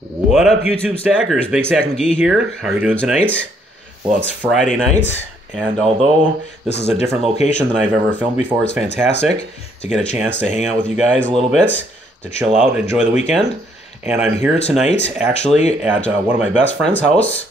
What up, YouTube stackers? Big Stack McGee here. How are you doing tonight? Well, it's Friday night, and although this is a different location than I've ever filmed before, it's fantastic to get a chance to hang out with you guys a little bit, to chill out and enjoy the weekend. And I'm here tonight, actually, at one of my best friend's house,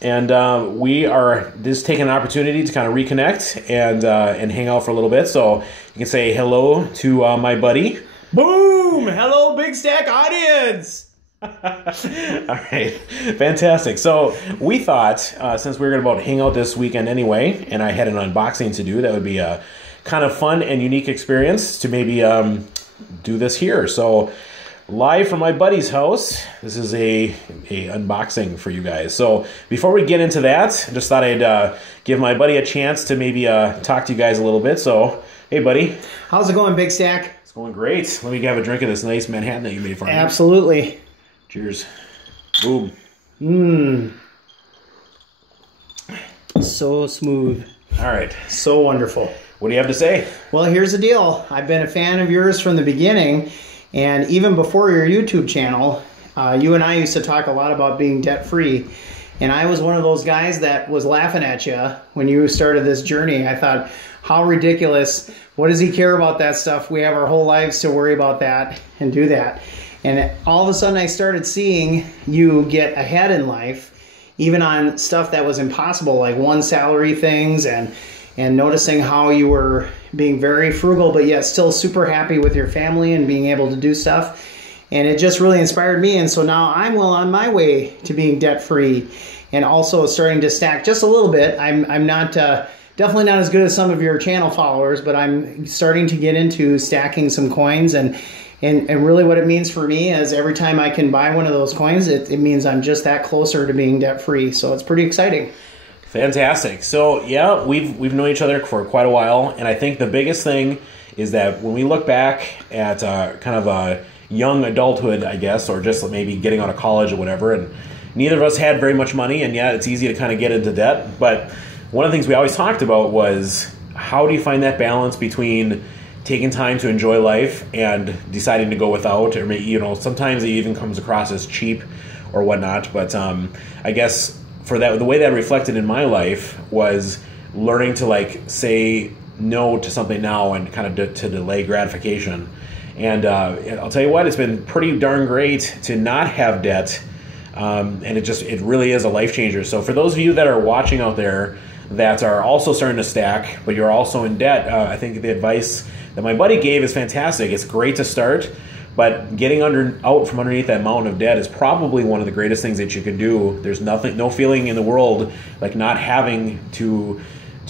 and we are just taking an opportunity to kind of reconnect and hang out for a little bit. So you can say hello to my buddy. Boom! Hello, Big Stack audience! All right, fantastic. So we thought, since we were going to hang out this weekend anyway, and I had an unboxing to do, that would be a kind of fun and unique experience to maybe do this here. So live from my buddy's house, this is a unboxing for you guys. So before we get into that, I just thought I'd give my buddy a chance to maybe talk to you guys a little bit. So, hey, buddy. How's it going, Big Stack? It's going great. Let me have a drink of this nice Manhattan that you made for me. Absolutely. Cheers. Boom. Mmm. So smooth. All right. So wonderful. What do you have to say? Well, here's the deal. I've been a fan of yours from the beginning, and even before your YouTube channel, you and I used to talk a lot about being debt-free, and I was one of those guys that was laughing at you when you started this journey. I thought, how ridiculous. What does he care about that stuff? We have our whole lives to worry about that and do that. And all of a sudden I started seeing you get ahead in life, even on stuff that was impossible, like one salary things, and noticing how you were being very frugal, but yet still super happy with your family and being able to do stuff. And it just really inspired me. And so now I'm well on my way to being debt-free and also starting to stack just a little bit. I'm not, definitely not as good as some of your channel followers, but I'm starting to get into stacking some coins, and really what it means for me is every time I can buy one of those coins, it means I'm just that closer to being debt-free. So it's pretty exciting. Fantastic. So yeah, we've known each other for quite a while, and I think the biggest thing is that when we look back at kind of a young adulthood, I guess, or just maybe getting out of college or whatever, and neither of us had very much money, and yeah, it's easy to kind of get into debt. But one of the things we always talked about was, how do you find that balance between taking time to enjoy life and deciding to go without, or maybe, you know, sometimes it even comes across as cheap or whatnot. But I guess for that, the way that reflected in my life was learning to like say no to something now and kind of to delay gratification. And I'll tell you what, it's been pretty darn great to not have debt, and it really is a life changer. So for those of you that are watching out there that are also starting to stack, but you're also in debt, I think the advice that my buddy gave is fantastic. It's great to start, but getting out from underneath that mountain of debt is probably one of the greatest things that you could do. There's no feeling in the world like not having to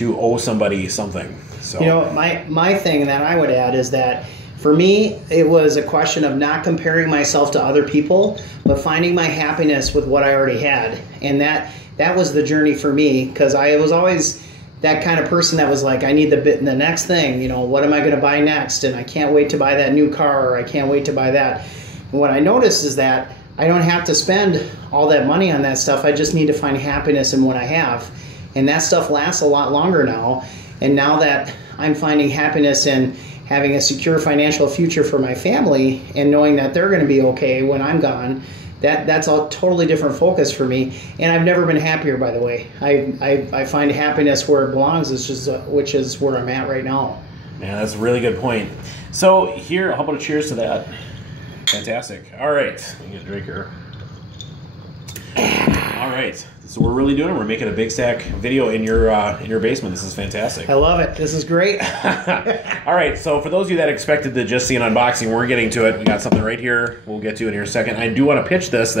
owe somebody something. So, you know, my thing that I would add is that for me, it was a question of not comparing myself to other people, but finding my happiness with what I already had. And that was the journey for me, because I was always that kind of person that was like, I need the next thing, you know, what am I going to buy next? And I can't wait to buy that new car, or I can't wait to buy that. And what I noticed is that I don't have to spend all that money on that stuff. I just need to find happiness in what I have. And that stuff lasts a lot longer now. And now that I'm finding happiness in having a secure financial future for my family and knowing that they're going to be okay when I'm gone, that's a totally different focus for me. And I've never been happier, by the way. I find happiness where it belongs, which is where I'm at right now. Man, that's a really good point. So here, how about a cheers to that? Fantastic. All right, let me get a drink here. All right, so we're really doing it. We're making a Big Stack video in your basement. This is fantastic. I love it. This is great. All right, so for those of you that expected to just see an unboxing, we're getting to it. We got something right here. We'll get to it in here in a second. I do want to pitch this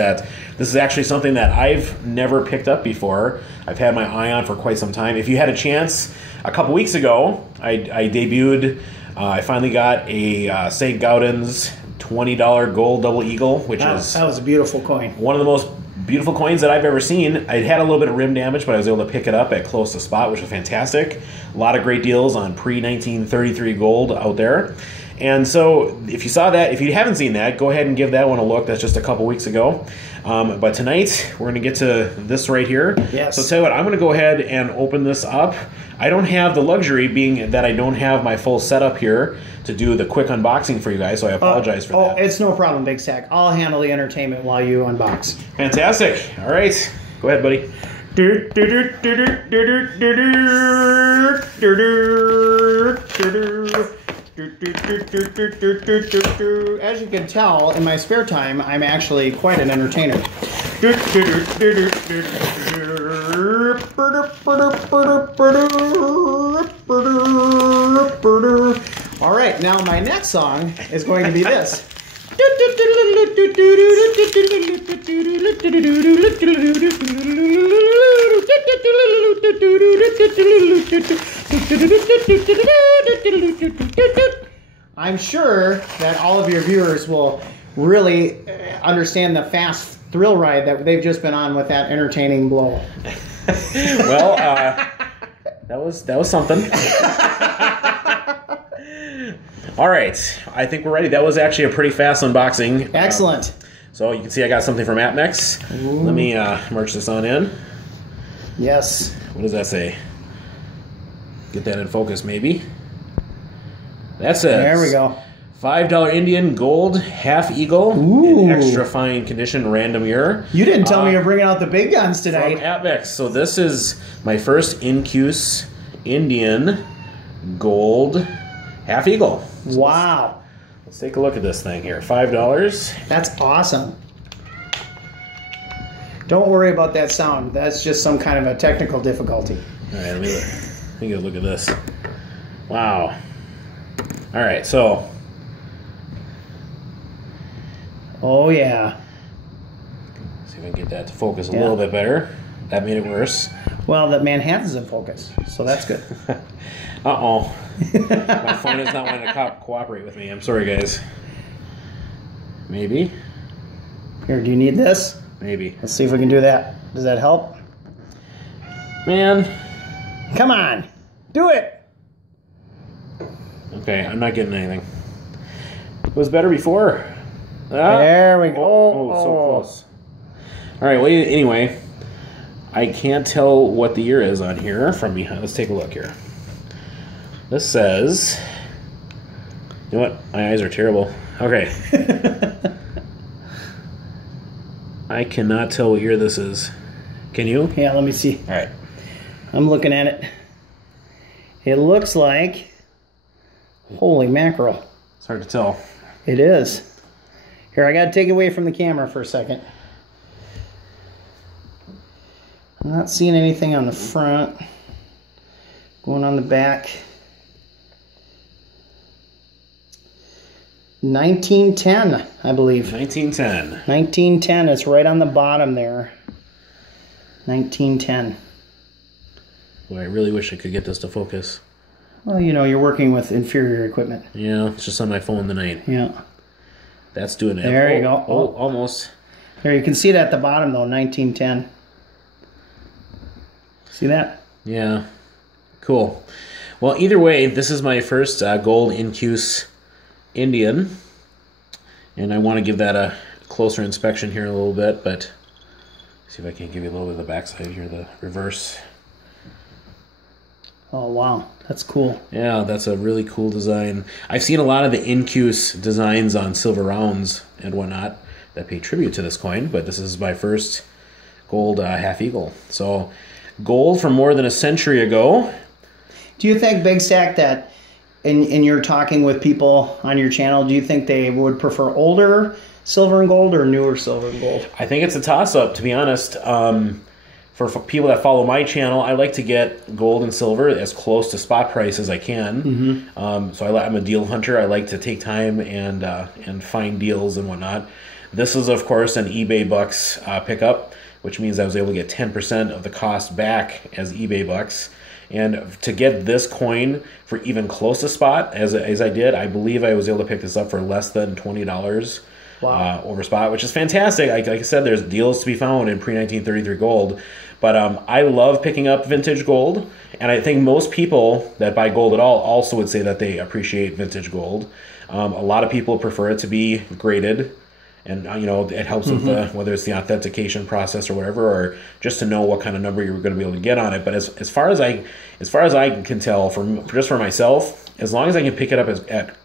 is actually something that I've never picked up before. I've had my eye on for quite some time. If you had a chance, a couple weeks ago, I debuted. I finally got a St. Gaudens $20 Gold Double Eagle, which that was a beautiful coin. One of the most beautiful coins that I've ever seen. It had a little bit of rim damage, but I was able to pick it up at close to spot, which was fantastic. A lot of great deals on pre-1933 gold out there. And so if you saw that, if you haven't seen that, go ahead and give that one a look. That's just a couple weeks ago. But tonight, we're going to get to this right here. Yes. So tell you what, I'm going to go ahead and open this up. I don't have the luxury, being that I don't have my full setup here, to do the quick unboxing for you guys, so I apologize for that. Oh, it's no problem, Big Stack. I'll handle the entertainment while you unbox. Fantastic. All right. Go ahead, buddy. As you can tell, in my spare time, I'm actually quite an entertainer. All right, now my next song is going to be this. I'm sure that all of your viewers will really understand the fast thrill ride that they've just been on with that entertaining blow. Well, that was something. All right, I think we're ready. That was actually a pretty fast unboxing. Excellent. So you can see I got something from AppMex. Let me merge this on in. Yes. What does that say? Get that in focus, maybe. That says, there we go. $5 Indian Gold Half Eagle in extra fine condition random year. You didn't tell me you're bringing out the big guns tonight. From AppMex. So this is my first Incuse Indian Gold Half Eagle. So wow. Let's take a look at this thing here. $5. That's awesome. Don't worry about that sound. That's just some kind of a technical difficulty. All right, let me get a look at this. Wow. All right, so. Oh, yeah. See if I can get that to focus a little bit better. That made it worse. Well, the Manhattan's in focus, so that's good. Uh-oh. My phone is not wanting to cooperate with me. I'm sorry, guys. Maybe. Here, do you need this? Maybe. Let's see if we can do that. Does that help? Man. Come on. Do it. Okay, I'm not getting anything. It was better before. There we go. Oh, so close. All right, well, anyway, I can't tell what the year is on here from behind. Let's take a look here. This says, you know what? My eyes are terrible. Okay. I cannot tell what year this is. Can you? Yeah, let me see. All right. I'm looking at it. It looks like, holy mackerel. It's hard to tell. It is. Here, I got to take it away from the camera for a second. I'm not seeing anything on the front. Going on the back. 1910, I believe. 1910. 1910. It's right on the bottom there. 1910. Boy, I really wish I could get this to focus. Well, you know, you're working with inferior equipment. Yeah, it's just on my phone tonight. Yeah. That's doing it. There you go. Oh, almost. There, you can see it at the bottom, though, 1910. See that? Yeah. Cool. Well, either way, this is my first Gold Incuse Indian. And I want to give that a closer inspection here in a little bit, but see if I can give you a little bit of the backside here, the reverse. Oh, wow. That's cool. Yeah, that's a really cool design. I've seen a lot of the Incuse designs on silver rounds and whatnot that pay tribute to this coin, but this is my first gold half eagle. So, gold from more than a century ago. Do you think, Big Stack, that in your talking with people on your channel, do you think they would prefer older silver and gold or newer silver and gold? I think it's a toss-up, to be honest. For people that follow my channel, I like to get gold and silver as close to spot price as I can. Mm-hmm. So I'm a deal hunter. I like to take time and find deals and whatnot. This is, of course, an eBay bucks pickup, which means I was able to get 10% of the cost back as eBay bucks. And to get this coin for even close to spot as I did, I believe I was able to pick this up for less than $20 Wow. over spot, which is fantastic. Like I said, there's deals to be found in pre-1933 gold. But I love picking up vintage gold, and I think most people that buy gold at all also would say that they appreciate vintage gold. A lot of people prefer it to be graded, and it helps with whether it's the authentication process or whatever, or just to know what kind of number you're going to be able to get on it. But as far as I can tell, just for myself, as long as I can pick it up at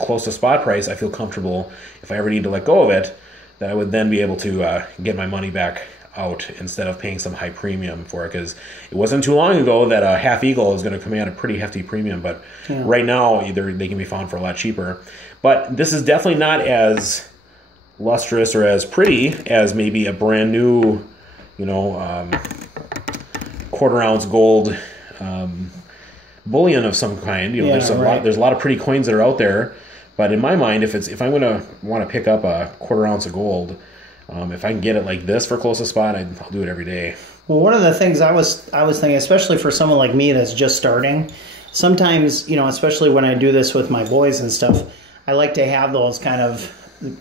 close to spot price, I feel comfortable. If I ever need to let go of it, that I would then be able to get my money back out instead of paying some high premium for it, because it wasn't too long ago that a Half Eagle is going to command a pretty hefty premium, but right now either they can be found for a lot cheaper. But this is definitely not as lustrous or as pretty as maybe a brand new quarter ounce gold bullion of some kind. There's a lot of pretty coins that are out there, but in my mind, if I'm going to want to pick up a quarter ounce of gold, if I can get it like this for close to spot, I'll do it every day. Well, one of the things I was thinking, especially for someone like me that's just starting, sometimes, especially when I do this with my boys and stuff, I like to have those kind of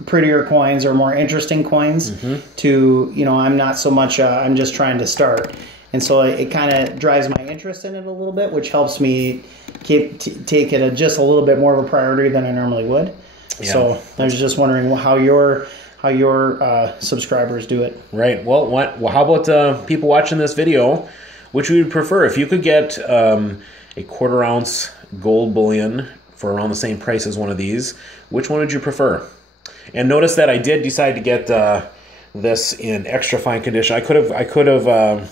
prettier coins or more interesting coins to, I'm not so much, I'm just trying to start. And so it kind of drives my interest in it a little bit, which helps me take it just a little bit more of a priority than I normally would. Yeah. So I was just wondering how your subscribers do it. Right. Well, how about people watching this video? Which would you prefer? If you could get a quarter ounce gold bullion for around the same price as one of these, which one would you prefer? And notice that I did decide to get this in extra fine condition. I could have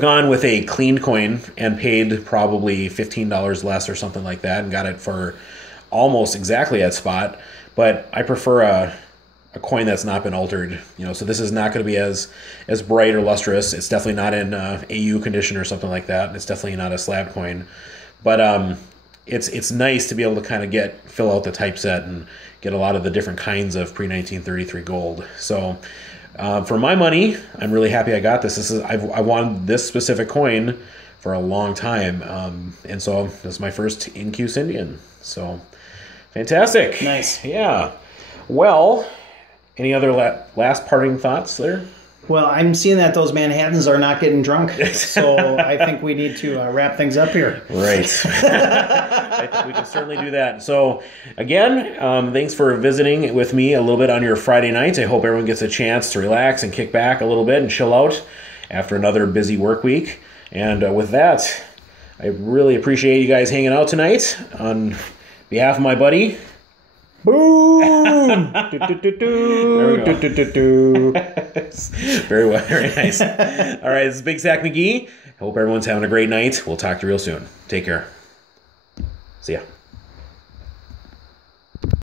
gone with a cleaned coin and paid probably $15 less or something like that and got it for almost exactly at spot. But I prefer a coin that's not been altered. So this is not going to be as bright or lustrous. It's definitely not in AU condition or something like that. It's definitely not a slab coin. But it's nice to be able to kind of fill out the typeset and get a lot of the different kinds of pre-1933 gold. So for my money, I'm really happy I got this. I wanted this specific coin for a long time, and so this is my first Incuse Indian. So fantastic. Nice. Yeah. Well, any other last parting thoughts there? Well, I'm seeing that those Manhattans are not getting drunk, so I think we need to wrap things up here. Right. I think we can certainly do that. So, again, thanks for visiting with me a little bit on your Friday night. I hope everyone gets a chance to relax and kick back a little bit and chill out after another busy work week. And with that, I really appreciate you guys hanging out tonight. On behalf of my buddy... Boom! Very well, very nice. All right, this is Big Sack McGee. Hope everyone's having a great night. We'll talk to you real soon. Take care. See ya.